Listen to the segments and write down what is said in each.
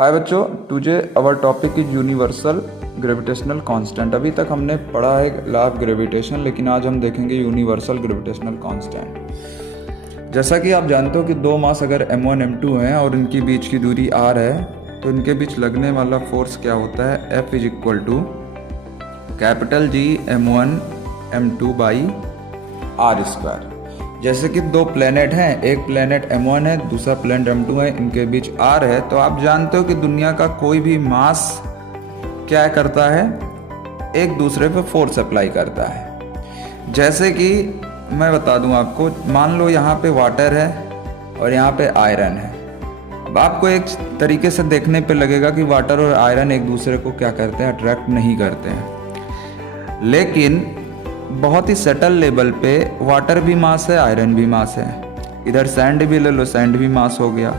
हाय बच्चों, today our topic is universal gravitational constant. अभी तक हमने पढ़ा है लॉ ऑफ ग्रेविटेशन, लेकिन आज हम देखेंगे यूनिवर्सल ग्रेविटेशनल कांस्टेंट। जैसा कि आप जानते हो कि दो मास अगर m1 m2 हैं और इनके बीच की दूरी r है, तो इनके बीच लगने वाला फोर्स क्या होता है, F is equal to capital G m1 m2 by r square. जैसे कि दो प्लेनेट हैं, एक प्लेनेट m1 है, दूसरा प्लेनेट m2 है, इनके बीच r है, तो आप जानते हो कि दुनिया का कोई भी मास क्या करता है, एक दूसरे पे फोर्स अप्लाई करता है। जैसे कि मैं बता दूं आपको, मान लो यहाँ पे वाटर है और यहाँ पे आयरन है। अब आपको एक तरीके से देखने पे लगेगा कि वाटर और आयरन एक दूसरे को क्या करते हैं, अट्रैक्ट नहीं करते हैं, लेकिन बहुत ही सटल लेवल पे वाटर भी मास है, आयरन भी मास है। इधर सैंड भी ले लो, सैंड भी मास हो गया,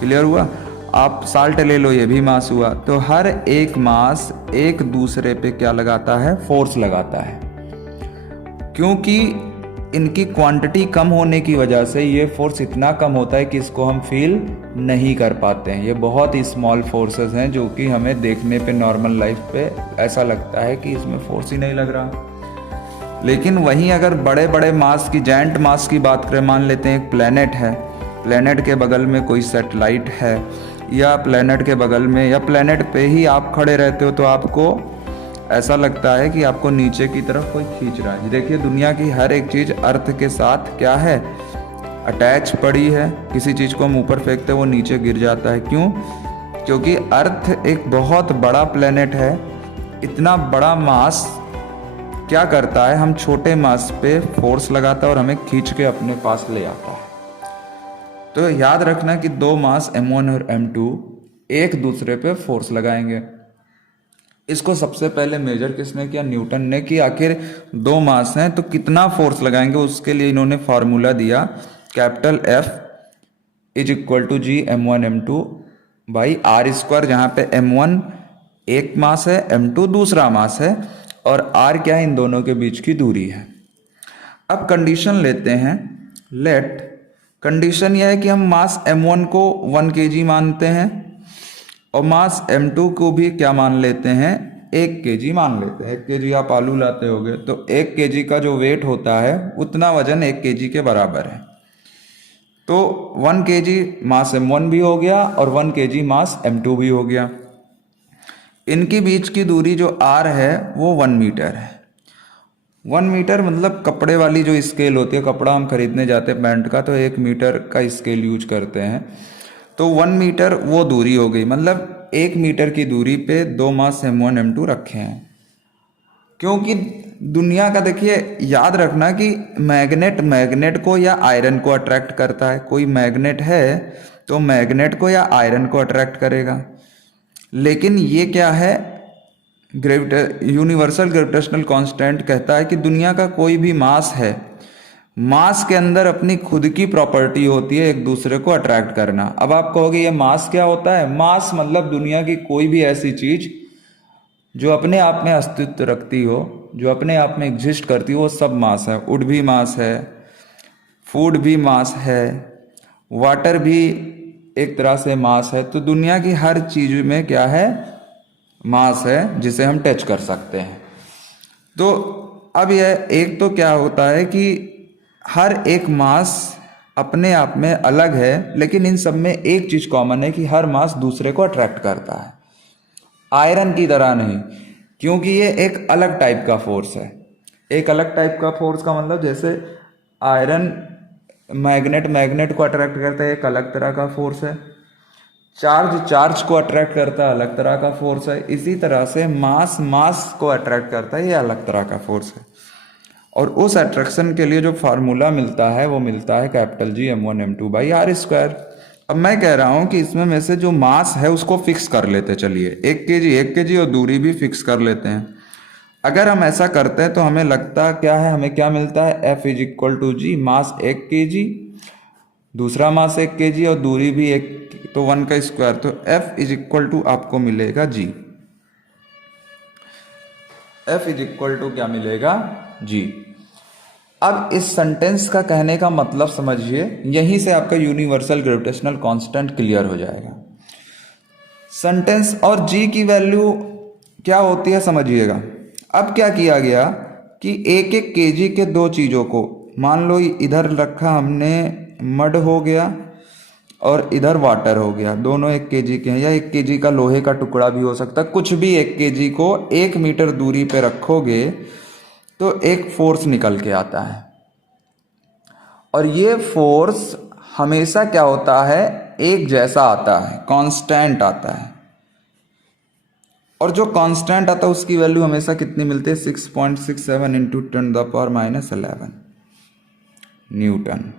क्लियर हुआ। आप साल्ट ले लो, ये भी मास हुआ। तो हर एक मास एक दूसरे पे क्या लगाता है, फोर्स लगाता है। क्योंकि इनकी क्वांटिटी कम होने की वजह से ये फोर्स इतना कम होता है कि इसको हम फील नहीं कर पाते हैं। ये बहुत ही स्मॉल फोर्सेस हैं जो कि हमें देखने पे नॉर्मल लाइफ पे ऐसा लगता है कि इसमें फोर्स ही नहीं लग रहा। लेकिन वहीं अगर बड़े बड़े मास की, जायंट मास की बात करें, मान लेते हैं एक प्लेनेट है, प्लेनेट के बगल में कोई सैटेलाइट है, या प्लेनेट के बगल में या प्लेनेट पे ही आप खड़े रहते हो, तो आपको ऐसा लगता है कि आपको नीचे की तरफ कोई खींच रहा है। देखिए, दुनिया की हर एक चीज़ अर्थ के साथ क्या है, अटैच पड़ी है। किसी चीज़ को हम ऊपर फेंकते हैं वो नीचे गिर जाता है। क्यों? क्योंकि अर्थ एक बहुत बड़ा प्लेनेट है। इतना बड़ा मास क्या करता है, हम छोटे मास पे फोर्स लगाता है और हमें खींच के अपने पास ले आता है। तो याद रखना कि दो मास m1 और m2 एक दूसरे पे फोर्स लगाएंगे। इसको सबसे पहले मेजर किसने किया, न्यूटन ने, कि आखिर दो मास हैं तो कितना फोर्स लगाएंगे। उसके लिए इन्होंने फार्मूला दिया, capital F is equal to G m1 m2 by r square, जहाँ पे m1 एक मास है, m2 दूसरा मास है, और r क्या है, इन दोनों के बीच की दूरी है। अब कंडीशन लेते हैं, लेट कंडीशन यह है कि हम मास m1 को 1 kg मानते हैं और मास m2 को भी क्या मान लेते हैं, 1 kg मान लेते हैं। 1 kg आप आलू लाते होगे तो 1 kg का जो वेट होता है उतना वजन 1 kg के बराबर है। तो 1 kg मास m1 भी हो गया और 1 kg मास m2 भी हो गया। इनके बीच की दूरी जो r है वो 1 मीटर है। 1 मीटर मतलब कपड़े वाली जो स्केल होती है, कपड़ा हम खरीदने जाते हैं पैंट का, तो 1 मीटर का स्केल यूज करते हैं। तो 1 मीटर वो दूरी हो गई, मतलब 1 मीटर की दूरी पे दो मास m1 m2 रखे हैं। क्योंकि दुनिया का, देखिए याद रखना कि मैग्नेट को या आयरन को अट्रैक्ट करता है। कोई मैग्नेट है तो मैग्नेट को या आयरन को अट्रैक्ट करेगा। लेकिन ये क्या है, यूनिवर्सल ग्रेविटेशनल कांस्टेंट कहता है कि दुनिया का कोई भी मास है, मास के अंदर अपनी खुद की प्रॉपर्टी होती है एक दूसरे को अट्रैक्ट करना। अब आप कहोगे ये मास क्या होता है? मास मतलब दुनिया की कोई भी ऐसी चीज जो अपने आप में अस्तित्व रखती हो, जो अपने आप में एग्जिस्ट करती हो, वो सब मास है। वुड भी मास है, फूड भी मास है, वाटर भी एक तरह से मास है। तो दुनिया की हर चीज में क्या है, मास है, जिसे हम टच कर सकते हैं। तो अब यह एक तो क्या होता है कि हर एक मास अपने आप में अलग है, लेकिन इन सब में एक चीज कॉमन है कि हर मास दूसरे को अट्रैक्ट करता है। आयरन की तरह नहीं, क्योंकि ये एक अलग टाइप का फोर्स है। एक अलग टाइप का फोर्स का मतलब, जैसे आयरन मैग्नेट को अट्रैक्ट करता है, एक अलग तरह का फोर्स है। चार्ज को अट्रैक्ट करता है, अलग तरह का फोर्स है। इसी तरह से मास को अट्रैक्ट करता है, ये अलग तरह का फोर्स है। और उस अट्रैक्शन के लिए जो फार्मूला मिलता है वो मिलता है capital G m1 m2 by r square. अब मैं कह रहा हूं कि इसमें में से जो मास है उसको फिक्स कर लेते, चलिए 1 kg और दूरी भी फिक्स कर लेते हैं। अगर हम ऐसा करते हैं तो हमें लगता क्या है, हमें क्या मिलता है, F is equal to G, mass 1 kg, दूसरा मास 1 kg और दूरी भी 1, तो 1 का स्क्वायर, तो F इज इक्वल टू आपको मिलेगा G। F is equal to क्या मिलेगा, G। अब इस सेंटेंस का कहने का मतलब समझिए, यहीं से आपका यूनिवर्सल ग्रेविटेशनल कांस्टेंट क्लियर हो जाएगा। सेंटेंस और जी की वैल्यू क्या होती है समझिएगा। अब क्या किया गया कि एक एक केजी के दो चीज़ों को, मान लो इधर रखा हमने मड हो गया और इधर वाटर हो गया, दोनों 1 केजी के हैं, या 1 केजी का लोहे का टुकड़ा भी हो सकता है, कुछ भी 1 केजी को 1 मीटर दूरी पे रखोगे तो एक फोर्स निकल के आता है। और ये फोर्स हमेशा क्या होता है, एक जैसा आता है, कांस्टेंट आता है। और जो कांस्टेंट आता है उसकी वैल्यू हमेशा कितनी मिलती है, 6.67 इंटू 10⁻11 न्यूटन।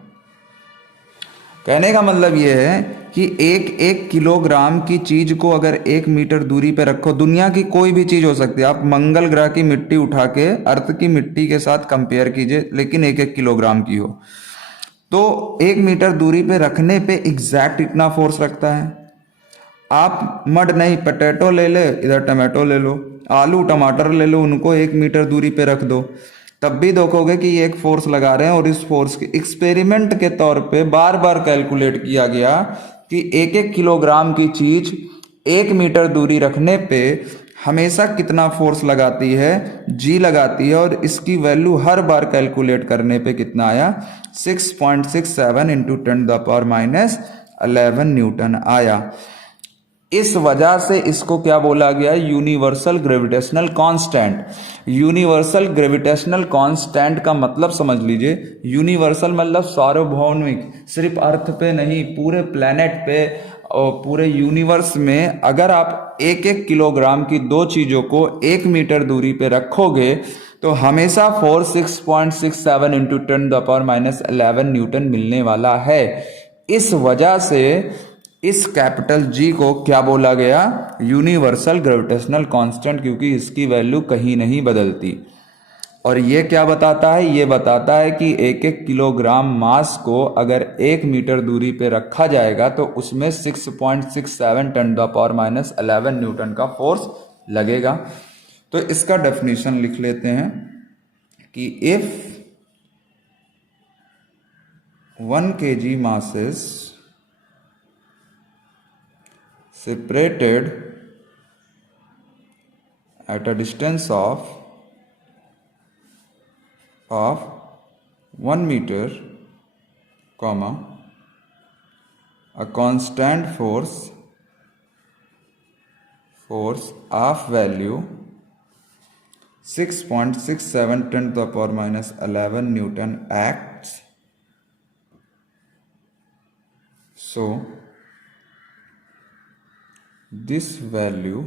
कहने का मतलब ये है कि एक किलोग्राम की चीज को अगर 1 मीटर दूरी पे रखो, दुनिया की कोई भी चीज हो सकती है, आप मंगल ग्रह की मिट्टी उठा के अर्थ की मिट्टी के साथ कंपेयर कीजिए, लेकिन 1 किलोग्राम की हो, तो 1 मीटर दूरी पे रखने पे एग्जैक्ट इतना फोर्स रखता है। आप मड नहीं, पोटैटो ले ले, इधर टमाटो ले लो, आलू टमाटर ले लो, उनको 1 मीटर दूरी पे रख दो, तब भी देखोगे कि ये एक फोर्स लगा रहे हैं। और इस फोर्स के एक्सपेरिमेंट के तौर पे बार बार कैलकुलेट किया गया कि 1 किलोग्राम की चीज 1 मीटर दूरी रखने पे हमेशा कितना फोर्स लगाती है, जी लगाती है, और इसकी वैल्यू हर बार कैलकुलेट करने पे कितना आया, 6.67 इंटू 10⁻11 न्यूटन आया। इस वजह से इसको क्या बोला गया, universal gravitational constant. Universal gravitational constant का मतलब समझ लीजिए, यूनिवर्सल मतलब सार्वभौमिक, सिर्फ अर्थ पे नहीं, पूरे प्लेनेट पे और पूरे यूनिवर्स में अगर आप 1 किलोग्राम की दो चीजों को 1 मीटर दूरी पे रखोगे तो हमेशा फोर्स 6.67 इंटू 10⁻11 न्यूटन मिलने वाला है। इस वजह से इस कैपिटल जी को क्या बोला गया, यूनिवर्सल ग्रेविटेशनल कांस्टेंट, क्योंकि इसकी वैल्यू कहीं नहीं बदलती। और ये क्या बताता है, ये बताता है कि 1 किलोग्राम मास को अगर 1 मीटर दूरी पे रखा जाएगा तो उसमें 6.67 10⁻11 न्यूटन का फोर्स लगेगा। तो इसका डेफिनेशन लिख लेते हैं कि if 1 kg masses separated at a distance of 1 meter, a constant force of value 6.67 10⁻11 Newton acts. So this value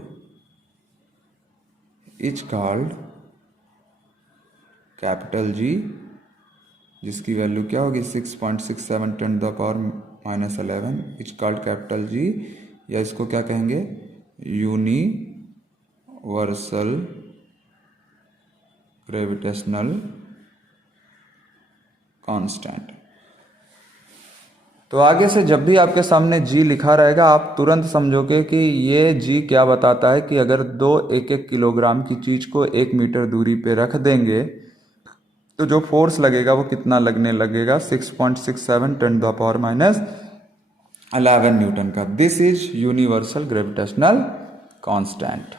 is called capital G, जिसकी वैल्यू क्या होगी 6.67 10⁻11 इज कॉल्ड कैपिटल जी, या इसको क्या कहेंगे, यूनिवर्सल ग्रेविटेशनल कांस्टेंट। तो आगे से जब भी आपके सामने जी लिखा रहेगा आप तुरंत समझोगे कि ये जी क्या बताता है, कि अगर दो 1 किलोग्राम की चीज को 1 मीटर दूरी पे रख देंगे तो जो फोर्स लगेगा वो कितना लगने लगेगा, 6.67 10⁻11 न्यूटन का। This is universal gravitational constant.